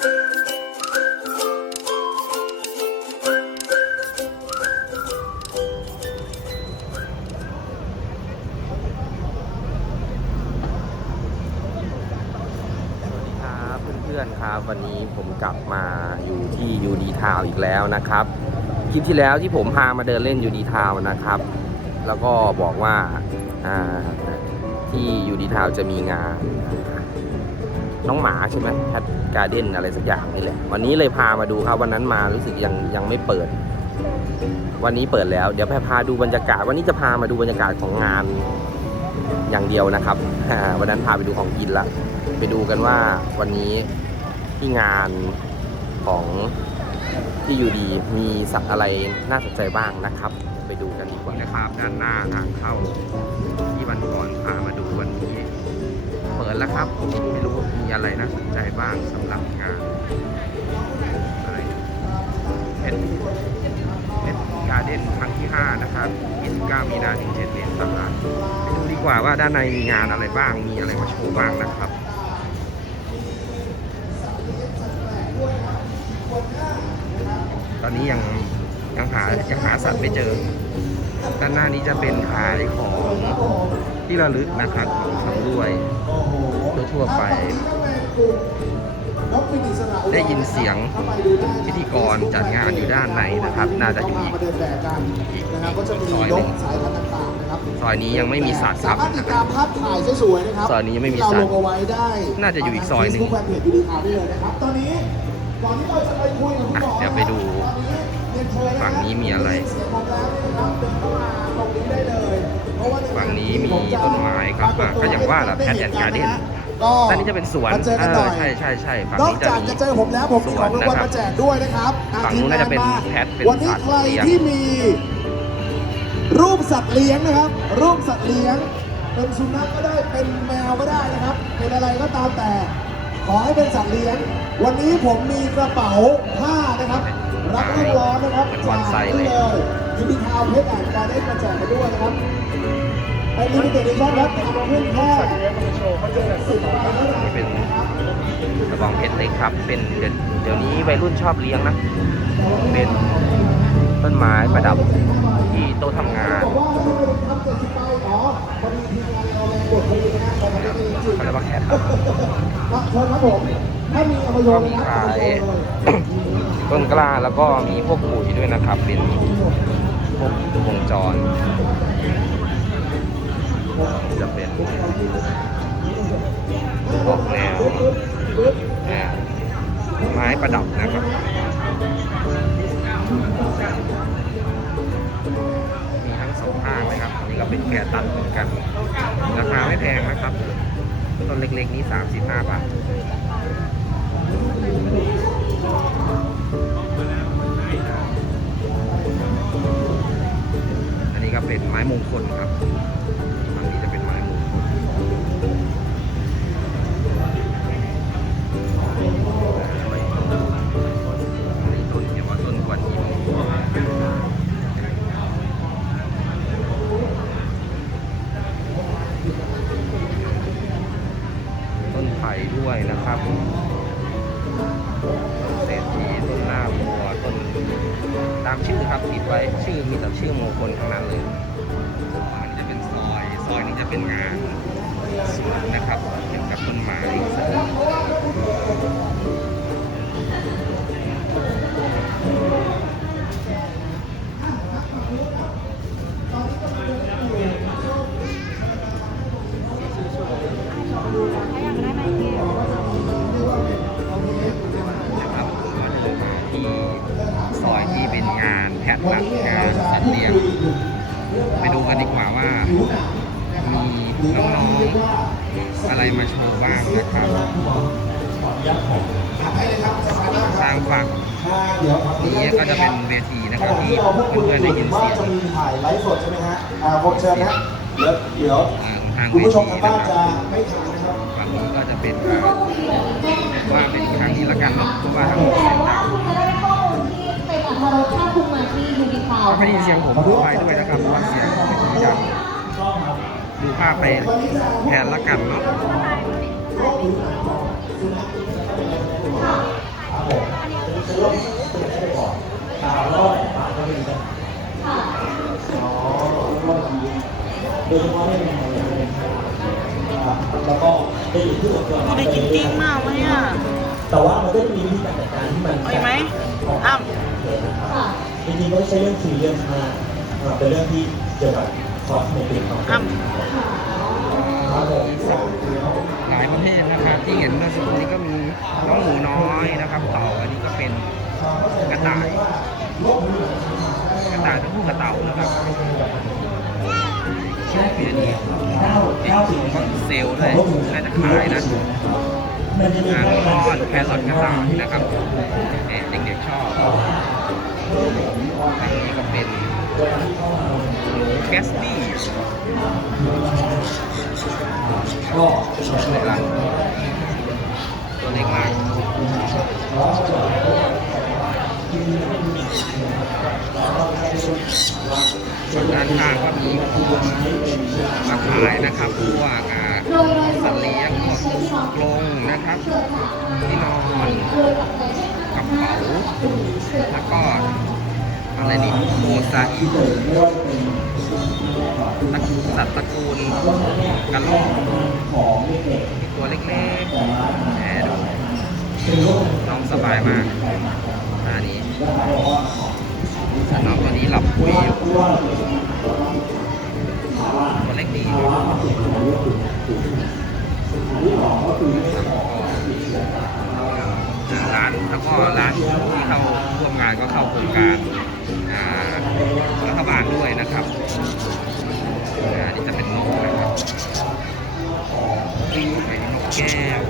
สวัสดีครับเพื่อนๆครับวันนี้ผมกลับมาอยู่ที่ยูดีทาวอีกแล้วนะครับคลิปที่แล้วที่ผมพามาเดินเล่นยูดีทาวนะครับ แล้วก็บอกว่าอ่าที่ยูดีทาวจะมีงาน น้องหมาใช่ไหมแพทการ์เด้นอะไรสักอย่างนี่แหละ วันนี้เลยพามาดูครับ วันนั้นมารู้สึกยังยังไม่เปิด วันนี้เปิดแล้ว เดี๋ยวพาดูบรรยากาศ วันนี้จะพามาดูบรรยากาศของงานอย่างเดียวนะครับ วันนั้นพาไปดูของกินละ ไปดูกันว่าวันนี้ที่งานของที่อยู่ดีมีสัตว์อะไรน่าสนใจบ้างนะครับ ไปดูกันดีกว่านะครับด้านหน้าทางเข้าที่วันก่อนพามาดูวันนี้ เปิดแล้วครับ ไม่รู้ อะไรน่าสนใจบ้างสำหรับงานอะไรเพชรเพชรการ์เด้นครั้งที่ 5 นะครับ 29 มีนาถึง7เมษายนไปดูดีกว่าว่าด้านในมีงานอะไรบ้าง มีอะไรมาโชว์บ้างนะครับตอนนี้ยังยังหายังหาสัตว์ไม่เจอ ด้านหน้านี้จะเป็นขายของที่ระลึกนะครับของชำรวยทั่วๆไป ได้ยินเสียงพิธีกรจัดงานอยู่ด้านในนะครับ น่าจะอยู่อีกมาเดินแบบกันอีกนะครับก็จะมีซอยนหนึ่กงสายพันธุ์ต่างๆนะครับซอยนี้ยังไม่มีสัตว์ครับสามารถติดตามภาพถ่ายสวยๆนะครับซอยนี้ยังไม่มีที่เราสัตว์ลงเอาไว้ได้น่าจะอยู่อีกซอยหนึ่งเฟซบุ๊กแฟนเพจยูดีอาร์ได้เลยนะครับตอนนี้ก่อนที่เราจะไปคุยกับคุณหมออะเดี๋ยวไปดูตอนนี้เรียนเชิญะครับฝั่งนี้มีอะไรเสียงของร้านนะครับเดินเข้ามาตรงนี้ได้เลยเพราะว่าใฝั่งนี้มีต้นไม้ครับอะก็อย่างว่าแหละ Pet and Garden ก็ด้านนี้จะเป็นสวนมาเจอเอกันหน่ออยใช่ใช่ใช่ฝั่งนอกนี้จะจากมี จะเจอผมแล้วผมมีของรางวัลสวนนะครับมาแจกด้วยนะครับอ่ฝั่งนู้นน่าจะเป็นทีมงแพทเป็นวันนี้สัตว์ใครเลี้ยง ที่มี รูปสัตว์เลี้ยงนะครับ รูปสัตว์เลี้ยง เป็นสุนัขก็ได้เป็นแมวก็ได้นะครับ เป็นอะไรก็ตามแต่ ขอให้เป็นสัตว์เลี้ยง วันนี้ผมมีกระเป๋าผ้านะครับรับลูกร้อนนะครับเป็นบอนไซจากเลยนี่เลยยูนิทาวเพชรแอนด์การได้มาแจกกันด้วยนะครับเป็น ลิมิเต็ดดิชั่นครับทำขึ้นแค่สิบใบเท่านั้นนี่เป็นกระบองเพชรเล็กครับ เป็นเดี๋ยวเดี๋ยวนี้วัยรุ่นชอบเลี้ยงนะ เป็นต้นไม้ประดับที่โต๊ะทำงานกว่าทำไมถึงทำเจ็ดสิบอ๋อพอดีทีมงานเราบดพอดีนะฮะเราทำได้ดีจริงแคทครับเชิญครับผมถ้ามีอามาโยก็มีนะครัขายต้นกล้าแล้วก็มีพวกปุ๋ยด้วยนะครับ เป็นพวกวงจร จะเป็นอกแนวแนวไม้ประดับนะครับ มีทั้งสองข้างเลยครับอันนี่ก็เป็นแกะตัดเหมือนกัน ราคาไม่แพงนะครับ ต้นเล็กๆนี้ 35 บาทอันนี้ก็เป็นไม้มงคลครับ เป็นงานสวนนะครับเกี่ยวกับต้นไม้ซะด้วยนะครับผมก็เดินที่ซอยที่เป็นงานแพทนัดงานสัตว์เลี้ยงไปดูกันดีกว่าว่า น้องๆอะไรมาโชว์บ้างนะครับทางฝั่งนี้ก็จะเป็นเวทีนะครับที่เพื่อนๆได้ยินเสียงจะมีถ่ายไลฟ์สดใช่ไหมฮะอ่าผมเชิญนะเดี๋ยวเดี๋ยวคุณผู้ชมทางบ้านจะไม่ทันนะครับฝั่งนี้ก็จะเป็นว่าเป็นครั้งนี้ละกันเนาะเพราะว่าทางนี้งดังจะได้ข้อมูลที่เป็นอัตราค่าคุมมาที่ยูนิคาวไม่ได้ยินเสียงผมขออภัยด้วยนะครับเพราะว่าเสียงเป็นที่ดัง ดูภาพไปแทนละกันเนาะกูได้กินปิ้งมากไหมอะแต่ว่ามันก็จะมีวิธีการจัดการที่มันเอาอีกไหมอ้ำค่ะจริงๆก็ไม่ใช่เรื่องซีเรียสมากอ่าเป็นเรื่องที่เกี่ยวกับค อสเมติกของหลายประเภทนะครับ ที่เห็นเมื่อสักครู่นี้ก็มีน้องหมูน้อยนะครับเต่าอันนี้ก็เป็นกระต่ายกระต่ายทั้งผู้กระเต่านะครับมีอันนี้ก็เซลล์ด้วยน่าจะขายนะมันจะมีงานก้อนแครอทกระต่ายนะครับเด็กๆชอบอันนี้ก็เป็น แกสตี้ก็ตัวเล็กตัวเล็กมากส่วนด้านข้างก็มีพวกมาขายนะครับพวกอ่าสัตว์เลี้ยงพวกใช้ที่นอนกรงนะครับที่นอนกระเป๋า อะไรนี่โมซาอิสัตว์ตระกูลกระรอกตัวเล็กๆแหมดูน้องสบายมากอันนี้น้องตัวนี้หลับปุ๋ยอยู่ตัวเล็กดีร้านแล้วก็ร้านที่เข้าร่วมงานก็เข้าโครงการ รัฐบาลด้วยนะครับอ่านี่จะเป็นนกนะครับเป็นนกแก้ว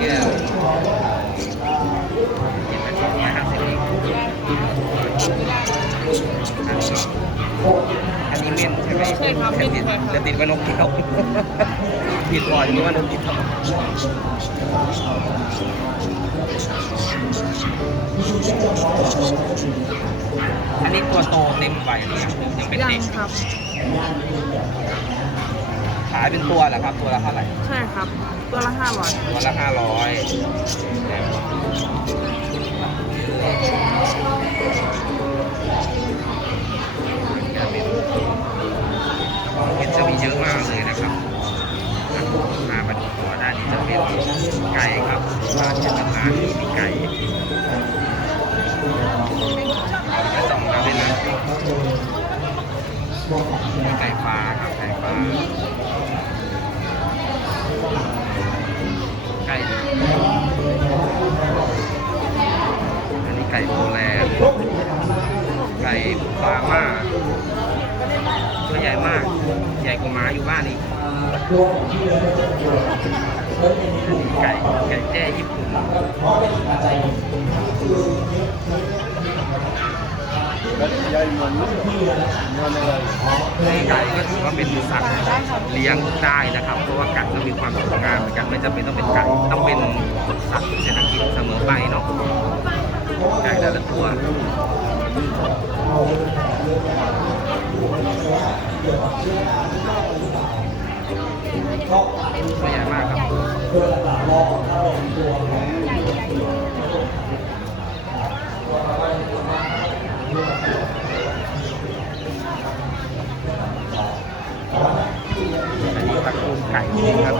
แก้วเห็นไหมสองร้อยห้าสิบเองอันนี้เม่นใช่ไหมใช่ครับเม่นติดใช่ครับจะติดว่านกแก้ว ผิดบ่อยนี่ว่านกติดทองอันนี้ตัวโตเต็มวัยเลยยังเป็นยังเด็กครับ ขายเป็นตัวเหรอครับ ตัวละเท่าไหร่ ใช่ครับ ตัวละห้าร้อยตัวละห้าร้อยเห็นจะมีเยอะมากเลยนะครับมาบันทึกตัวด้านนี้จะเป็นไก่ครับร้านจะเป็นร้านที่มีไก่ไปส่องกันเลยนะไก่ฟ้าครับไก่ฟ้าไก่อันนี้ไก่โบแลนด์ไก่บาม่าตัวใหญ่มาก ใหญ่กว่าหมาอยู่บ้านอีก ไก่ไก่แจ้ญี่ปุ่นไก่ก็ถือว่าเป็นสัตว์เลี้ยงได้นะครับ เพราะว่าไก่ก็มีความสวยงามเหมือนกันไม่จำเป็นต้องเป็นไก่ต้องเป็นสัตว์เศรษฐกิจเสมอไปเนาะไก่แต่ละตัว ตัวใหญ่มากครับอันนี้ตระกูลไก่ครับ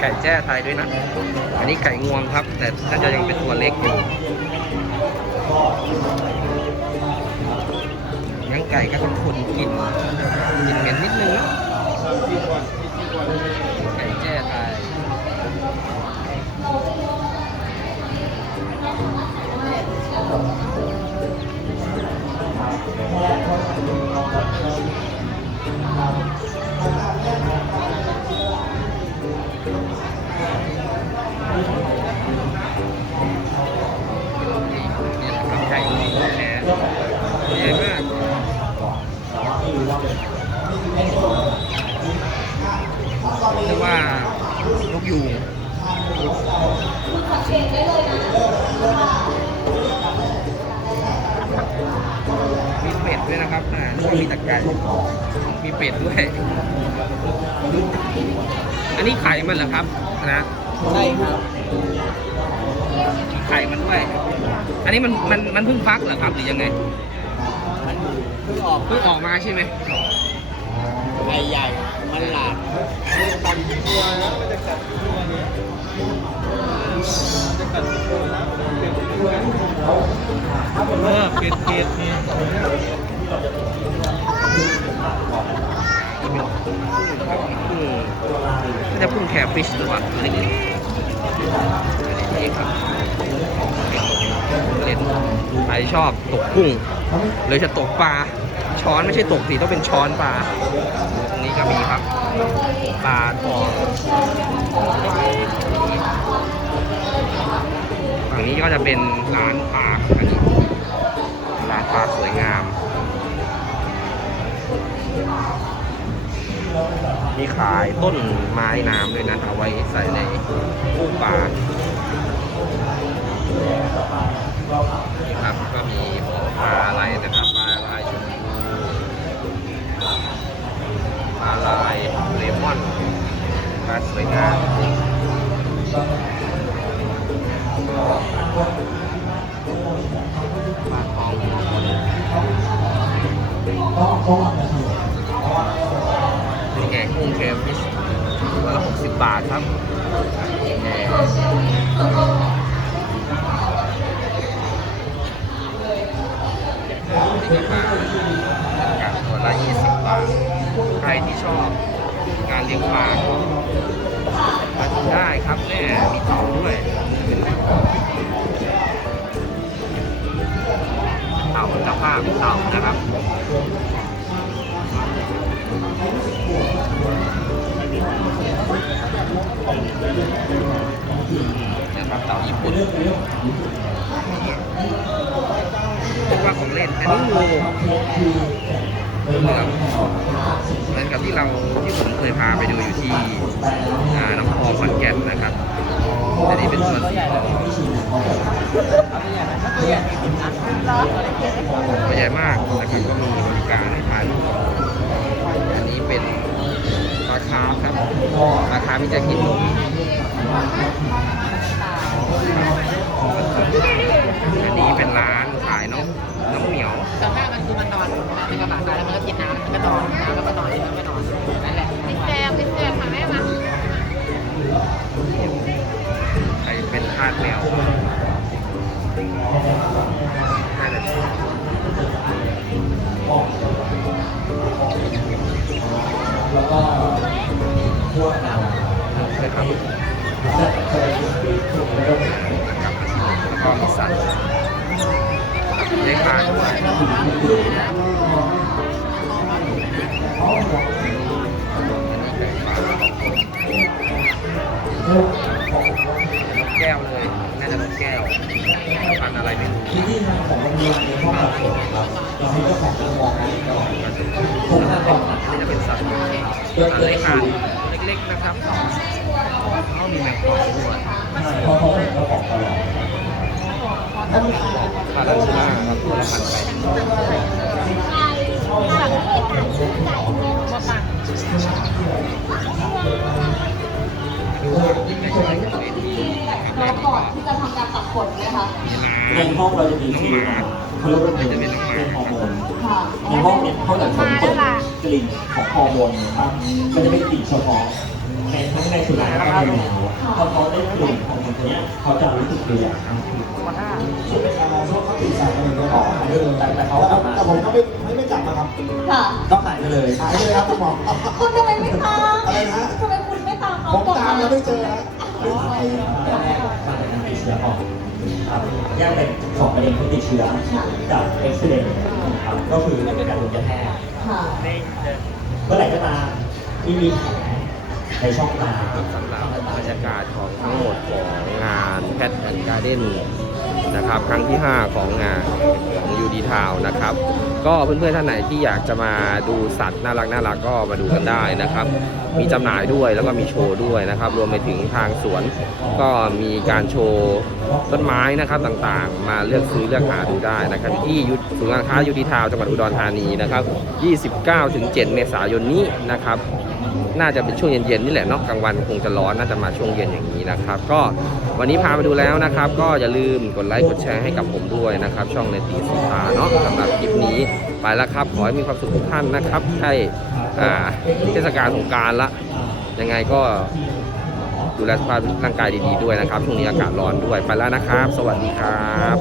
ไก่แจ้ไทยด้วยนะ อันนี้ไก่งวงครับ แต่น่าจะยังเป็นตัวเล็กอยู่ ไก่ก็ต้องทนกินกินเหม็นนิดนึง นะครับอ่านึกว่ามีแต่ไก่มีเป็ดด้วย อันนี้ไข่มันเหรอครับนะใช่ครับไข่มันด้วย อันนี้มันมันมันเพิ่งฟักเหรอครับหรือยังไงมันเพิ่งออกเพิ่งออกมาใช่ไหมไข่ใหญ่ มันหลาดตัดตัวแล้วมันจะกัดตัวเนี่ยจะกัดตัวแล้วเออเป็ดเป็ดนี่อืม ก็จะพุ่งแคร์ฟิชหรือเปล่าตัวเล็กๆนี่ครับเล่นใครชอบตกกุ้งหรือจะตกปลา ช้อนไม่ใช่ตกสิต้องเป็นช้อนปลา ตรงนี้ก็มีครับ ปลาทองฝั่งนี้ก็จะเป็นร้านปลาอันนี้ร้านปลาสวยงาม มีขายต้นไม้น้ำด้วยนะ เอาไว้ใส่ในตู้ปลานี่ครับก็มีปลาอะไรนะครับปลาลายชมพูปลาลายเลมอนปลาสวยงามปลาทองนี่ไง กุ้งเคมฟิชตัวละหกสิบบาทครับนี่ไงนี่ก็ปลากับตัวละยี่สิบบาท ใครที่ชอบการเลี้ยงปลามาดูได้ครับแม่มีเต่าด้วยเต่าเจ้าภาพเป็นเต่านะครับ นะครับเต่าญี่ปุ่นเป็นว่าของเล่นอันนี้งูเหมือเหมือนกับที่เราที่ผมเคยพาไปดูอยู่ที่น้ำพองขอนแก่นนะครับอันนี้เป็นส่วนสีทองตัวใหญ่มากนะครับก็มีบริการให้ถ่ายรูปอันนี้เป็น ปลาคาร์ฟครับปลาคาร์ฟที่จะกินนมอันนี้เป็นร้านขายน้องน้องเหมียวส่วนมากมันคือมันนอนในกระบะตายแล้วมันก็กินน้ำมันก็นอนน้ำแล้วก็นอนน้ำก็นอนนั่นแหละติดแจมติดแจมค่ะแม่มาใครเป็นทาสแมวน่าจะชอบ เคยครับแล้วก็มีสัตว์เลี้ยงปลาด้วยนกแก้วเลย น่าจะนกแก้วพันอะไรไม่รู้ที่ที่ทางของโรงเรียนในห้องประชุมครับเราให้เจ้าของมองนะผมทำก่อนนะนี่จะเป็น สัตว์สัตว์เลื้อยคลานเล็กๆนะครับเขามีแมงป่องด้วยเพราะเขาเห็นเจ้าของตลอดปลาลันชาครับตัวละพันแปดดูที่เป็นเล็กๆที่นะครับเราก่อนที่จะทำการตัดขนนะคะมีร้าในนห้องเราจะมีน้องสีหมาเขาเรียกว่าเป็นฮอร์โมนค่ะในห้องเนี่ยเขาจะคนเปิดก ลิ่นของฮอร์โมนนะครับมันจะเป็นกลิ่นเฉพาะในทั้งในสุนัขแล้วก็ในแมวพอเขาได้กลิ่นฮอร์โมนตัวเนี้ยเขาจะรู้สึกดีอะช่วยเป็นอะไรช่วงเขาตีสายกันเลยออกมาได้เลยแต่แต่เขาแต่ผมก็ไม่ไม่ไม่กลับนะครับค่ะก็หายไปเลยหายไปเลยครับคุณหมอคุณทำไมไม่ตามอะไรนะทำไมคุณไม่ตามเขาผมตามแล้วไม่เจอนะติดเชื้อออกครับแยกเป็นสองประเด็นคือติดเชื้อกับเอ็กซิเดนต์ครับก็คือการโดนกระแทก ค่ะ เมื่อไหร่ก็ตามที่มีแผลในช่องตาสำหรับบรรยากาศของทั้งหมดของงานแพทแอนด์การ์เด้นนะครับครั้งที่ 5 ของงานของยูดีทาวนะครับ ก็เพื่อนๆท่านไหนที่อยากจะมาดูสัตว์น่ารักน่ารักก็มาดูกันได้นะครับ มีจำหน่ายด้วยแล้วก็มีโชว์ด้วยนะครับ รวมไปถึงทางสวนก็มีการโชว์ต้นไม้นะครับต่างๆ มาเลือกซื้อเลือกหาดูได้นะครับที่ยุทธศูนย์การค้ายูดีทาวจังหวัดอุดรธานีนะครับ 29ถึง7เมษายนนี้นะครับน่าจะเป็นช่วงเย็นๆนี่แหละเนาะกลางวันคงจะร้อนน่าจะมาช่วงเย็นอย่างนี้นะครับ ก็วันนี้พามาดูแล้วนะครับ ก็อย่าลืมกดไลค์กดแชร์ให้กับผมด้วยนะครับ ช่องในตีสีพาเนาะสำหรับคลิปนี้ไปแล้วครับ ขอให้มีความสุขทุกท่านนะครับใช่ อ่าเทศกาลสงการละ ยังไงก็ดูแลสภาพร่างกายดีๆด้วยนะครับ ช่วงนี้อากาศร้อนด้วย ไปแล้วนะครับ สวัสดีครับ